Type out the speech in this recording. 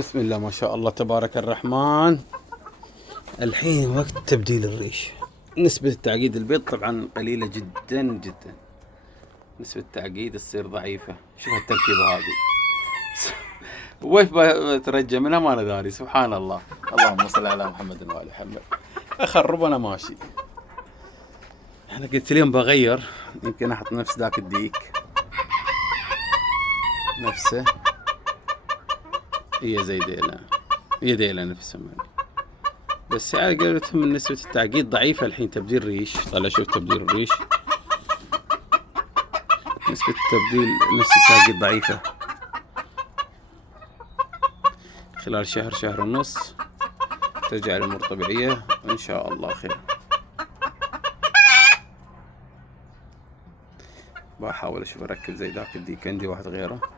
بسم الله ما شاء الله تبارك الرحمن. الحين وقت تبديل الريش. نسبة تعقيد البيض طبعا قليلة جدا جدا، نسبة التعقيد تصير ضعيفة. شوف التركيبة هذه ويش بترجى منها ما انا داري. سبحان الله، اللهم صل على محمد وآل محمد. اخرب وانا ماشي. انا قلت اليوم بغير، يمكن احط نفس ذاك الديك نفسه، هي زي ديلا، هي ديلا نفسها يعني. بس على قولتهم من نسبة التعقيد ضعيفة الحين. تبديل ريش، طلع شوف تبديل الريش، نسبة التبديل نفس التعقيد ضعيفة. خلال شهر شهر ونص ترجع الأمور طبيعية وإن شاء الله خير. بحاول أشوف أركب زي ذاك الديك، عندي واحد غيره.